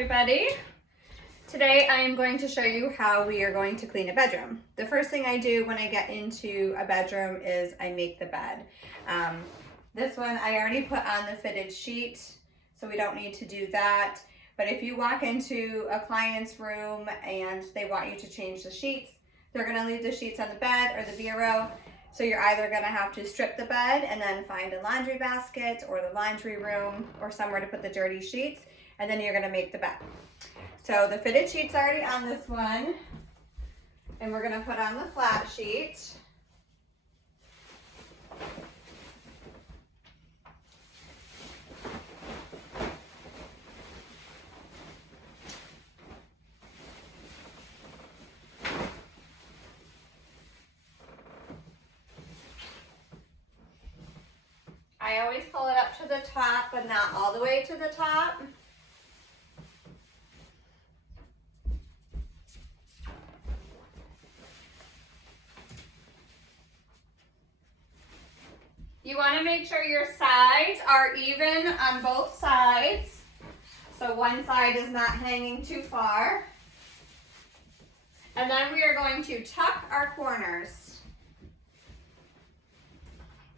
everybody. Today I am going to show you how we are going to clean a bedroom. The first thing I do when I get into a bedroom is I make the bed. This one I already put on the fitted sheet, so we don't need to do that. But if you walk into a client's room and they want you to change the sheets, they're going to leave the sheets on the bed or the bureau. So you're either going to have to strip the bed and then find a laundry basket or the laundry room or somewhere to put the dirty sheets, and then you're going to make the bed. So the fitted sheet's already on this one, and we're going to put on the flat sheet. I always pull it up to the top, but not all the way to the top. You want to make sure your sides are even on both sides, so one side is not hanging too far. And then we are going to tuck our corners.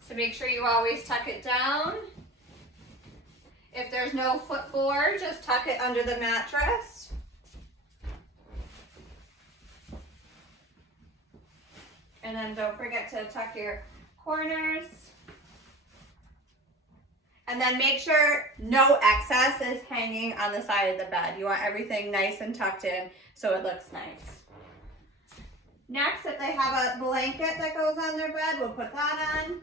So make sure you always tuck it down. If there's no footboard, just tuck it under the mattress. And then don't forget to tuck your corners. And then make sure no excess is hanging on the side of the bed. You want everything nice and tucked in so it looks nice. Next, if they have a blanket that goes on their bed, we'll put that on.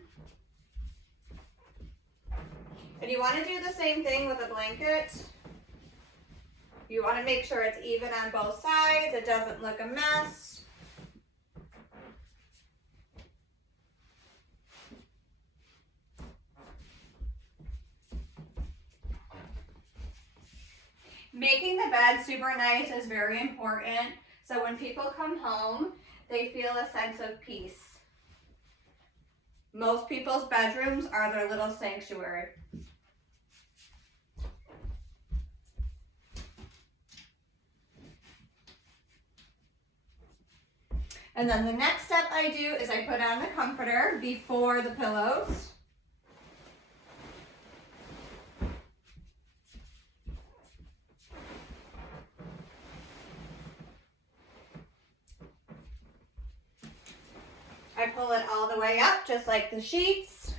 And you want to do the same thing with a blanket. You want to make sure it's even on both sides. It doesn't look a mess. Making the bed super nice is very important. So when people come home, they feel a sense of peace. Most people's bedrooms are their little sanctuary. And then the next step I do is I put on the comforter before the pillows. I pull it all the way up, just like the sheets.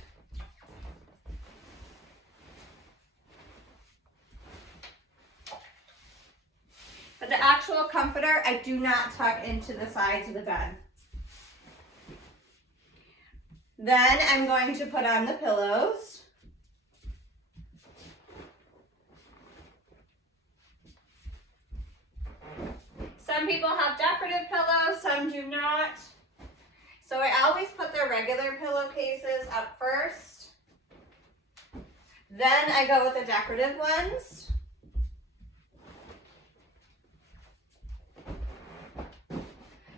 But the actual comforter, I do not tuck into the sides of the bed. Then I'm going to put on the pillows. Some people have decorative pillows, some do not. So I always put the regular pillowcases up first. Then I go with the decorative ones.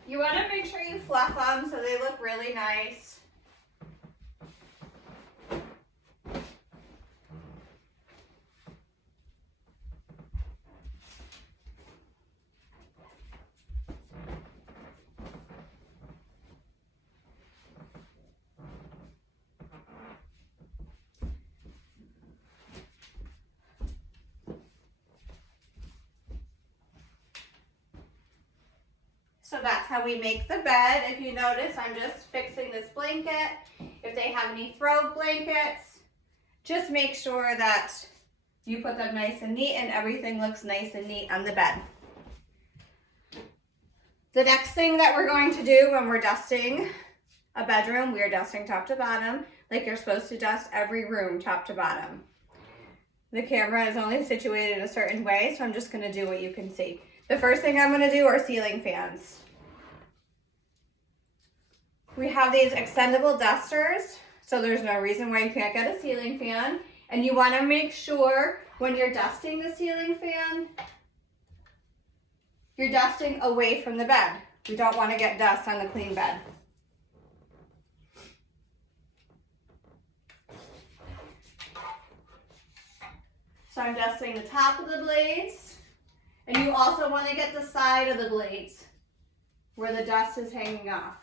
You want to make sure you fluff them so they look really nice. So that's how we make the bed. If you notice, I'm just fixing this blanket. If they have any throw blankets, just make sure that you put them nice and neat and everything looks nice and neat on the bed. The next thing that we're going to do when we're dusting a bedroom, we are dusting top to bottom, like you're supposed to dust every room top to bottom. The camera is only situated a certain way, so I'm just going to do what you can see. The first thing I'm going to do are ceiling fans. We have these extendable dusters, so there's no reason why you can't get a ceiling fan. And you want to make sure when you're dusting the ceiling fan, you're dusting away from the bed. We don't want to get dust on the clean bed. So I'm dusting the top of the blades, And you also want to get the side of the blades where the dust is hanging off.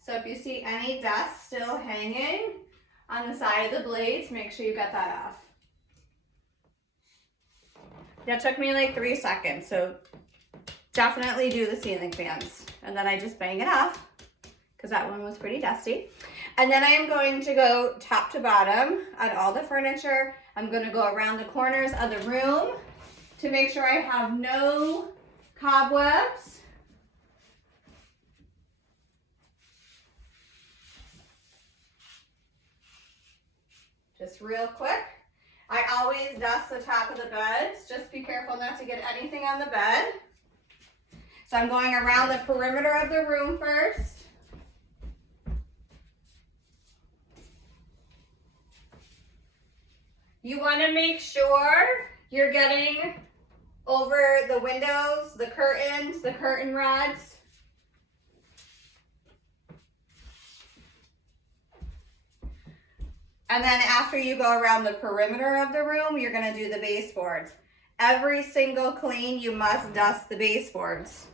So if you see any dust still hanging on the side of the blades, make sure you get that off. That took me like 3 seconds, so definitely do the ceiling fans. And then I just bang it off because that one was pretty dusty. And then I am going to go top to bottom on all the furniture. I'm going to go around the corners of the room to make sure I have no cobwebs. Just real quick. I always dust the top of the beds. Just be careful not to get anything on the bed. So I'm going around the perimeter of the room first. You want to make sure you're getting over the windows, the curtains, the curtain rods. And then after you go around the perimeter of the room, you're going to do the baseboards. Every single clean, you must dust the baseboards.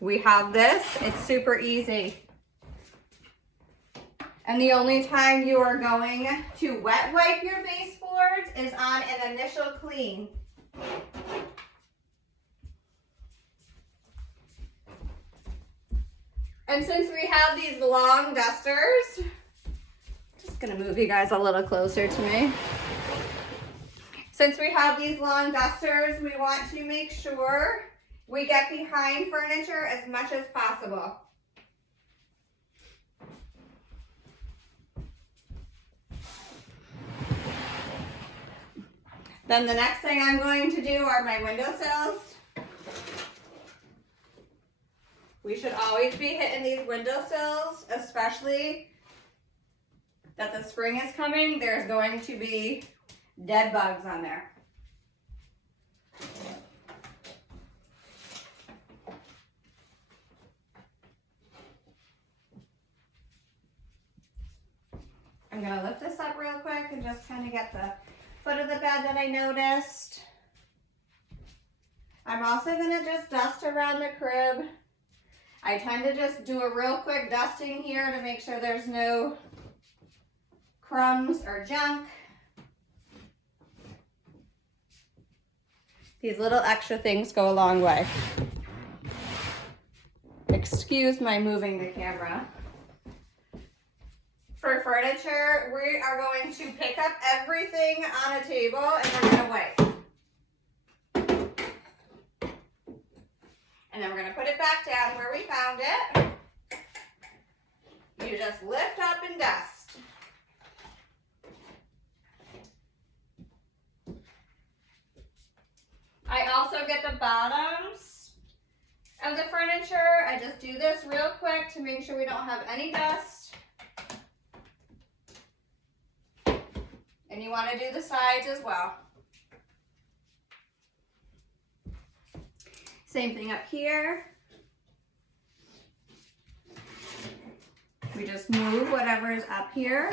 We have this. It's super easy. And the only time you are going to wet wipe your baseboards is on an initial clean. And since we have these long dusters, just gonna move you guys a little closer to me. Since we have these long dusters, we want to make sure we get behind furniture as much as possible. Then the next thing I'm going to do are my windowsills. We should always be hitting these windowsills, especially that the spring is coming. There's going to be dead bugs on there. I'm going to lift this up real quick and just kind of get the foot of the bed that I noticed. I'm also going to just dust around the crib. I tend to just do a real quick dusting here to make sure there's no crumbs or junk. These little extra things go a long way. Excuse my moving the camera. For furniture, we are going to pick up everything on a table and we're going to wipe. And then we're going to put it back down where we found it. You just lift up and dust. I also get the bottoms of the furniture. I just do this real quick to make sure we don't have any dust. And you want to do the sides as well. Same thing up here. We just move whatever is up here.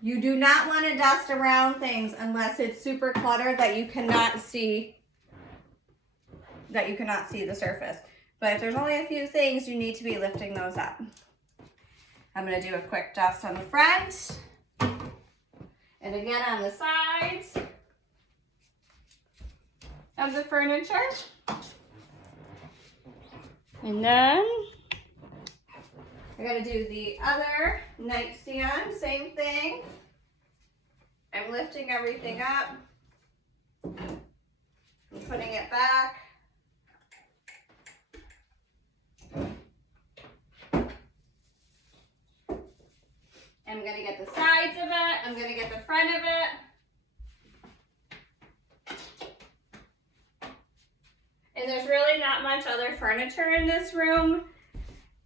You do not want to dust around things unless it's super cluttered that you cannot see the surface. But if there's only a few things, you need to be lifting those up. I'm going to do a quick dust on the front. And again on the sides of the furniture. And then I gotta do the other nightstand, same thing. I'm lifting everything up and putting it back. I'm gonna get the sides of it, I'm gonna get the front of it. And there's really not much other furniture in this room.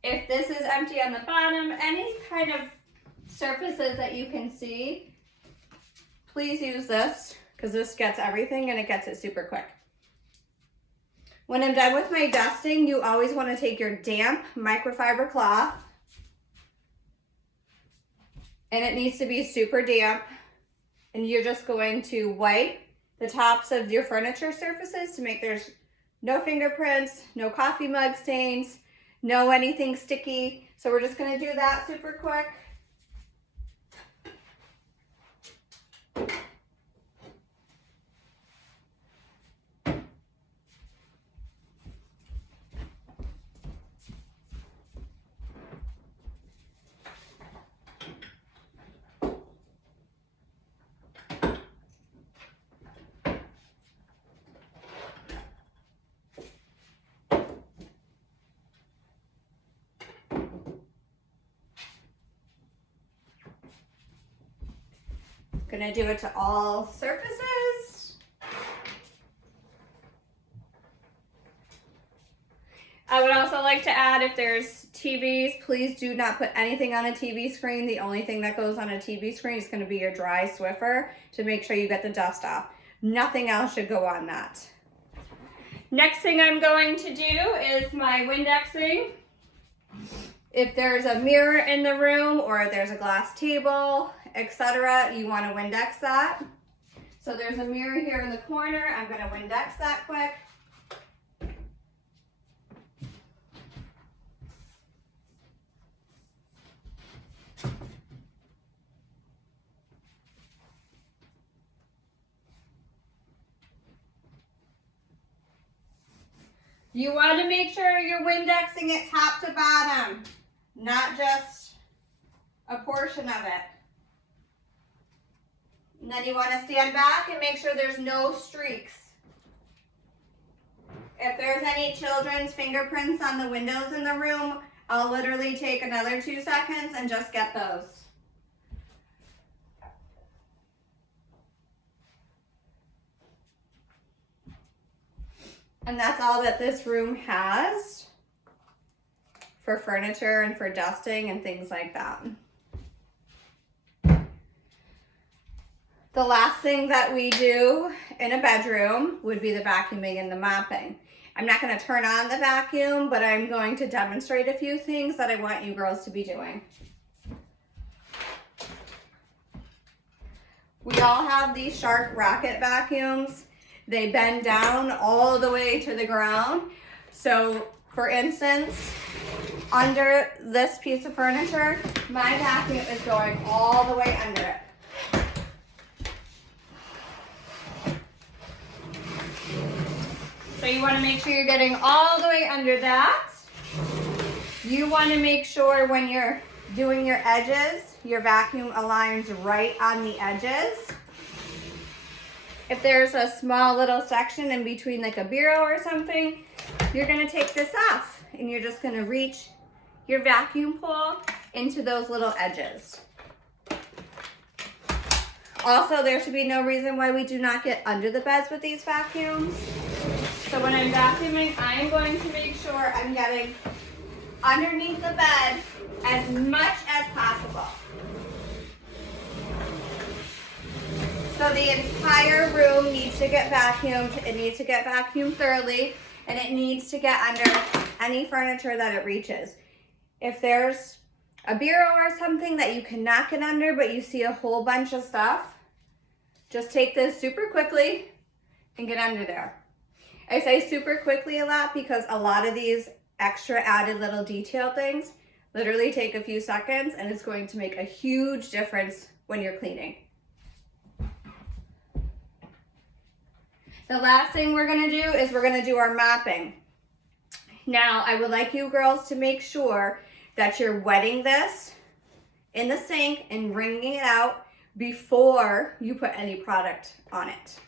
If this is empty on the bottom, any kind of surfaces that you can see, please use this because this gets everything and it gets it super quick. When I'm done with my dusting, you always want to take your damp microfiber cloth and it needs to be super damp. And you're just going to wipe the tops of your furniture surfaces to make there's no fingerprints, no coffee mug stains, no anything sticky. So we're just gonna do that super quick. Gonna do it to all surfaces. I would also like to add, if there's TVs, please do not put anything on a TV screen. The only thing that goes on a TV screen is gonna be your dry Swiffer to make sure you get the dust off. Nothing else should go on that. Next thing I'm going to do is my Windexing. If there's a mirror in the room or there's a glass table, etc., you want to Windex that. So there's a mirror here in the corner. I'm going to Windex that quick. You want to make sure you're Windexing it top to bottom, not just a portion of it. And then you want to stand back and make sure there's no streaks. If there's any children's fingerprints on the windows in the room, I'll literally take another 2 seconds and just get those. And that's all that this room has for furniture and for dusting and things like that. The last thing that we do in a bedroom would be the vacuuming and the mopping. I'm not going to turn on the vacuum, but I'm going to demonstrate a few things that I want you girls to be doing. We all have these Shark Rocket vacuums. They bend down all the way to the ground. So for instance, under this piece of furniture, my vacuum is going all the way under it. So you want to make sure you're getting all the way under that. You want to make sure when you're doing your edges, your vacuum aligns right on the edges. If there's a small little section in between like a bureau or something, you're going to take this off and you're just going to reach your vacuum pole into those little edges. Also, there should be no reason why we do not get under the beds with these vacuums. So when I'm vacuuming, I'm going to make sure I'm getting underneath the bed as much as possible. So the entire room needs to get vacuumed. It needs to get vacuumed thoroughly, and it needs to get under any furniture that it reaches. If there's a bureau or something that you cannot get under, but you see a whole bunch of stuff, just take this super quickly and get under there. I say super quickly a lot because a lot of these extra added little detail things literally take a few seconds, and it's going to make a huge difference when you're cleaning. The last thing we're going to do is we're going to do our mopping. Now, I would like you girls to make sure that you're wetting this in the sink and wringing it out before you put any product on it.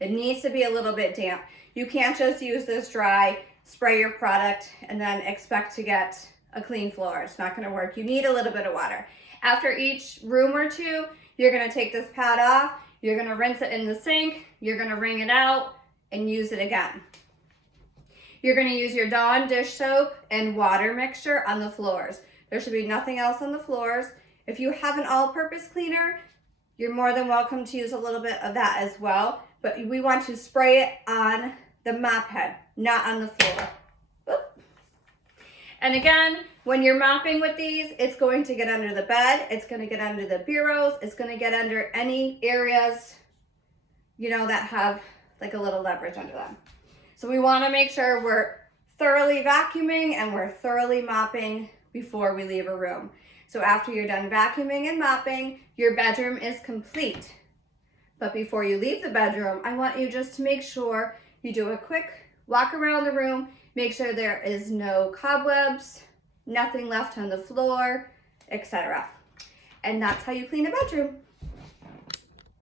It needs to be a little bit damp. You can't just use this dry, spray your product, and then expect to get a clean floor. It's not going to work. You need a little bit of water. After each room or two, you're going to take this pad off. You're going to rinse it in the sink. You're going to wring it out and use it again. You're going to use your Dawn dish soap and water mixture on the floors. There should be nothing else on the floors. If you have an all-purpose cleaner, you're more than welcome to use a little bit of that as well. But we want to spray it on the mop head, not on the floor. Oop. And again, when you're mopping with these, it's going to get under the bed, it's going to get under the bureaus, it's going to get under any areas, you know, that have like a little leverage under them. So we want to make sure we're thoroughly vacuuming and we're thoroughly mopping before we leave a room. So after you're done vacuuming and mopping, your bedroom is complete. But before you leave the bedroom, I want you just to make sure you do a quick walk around the room, make sure there is no cobwebs, nothing left on the floor, etc. And that's how you clean a bedroom.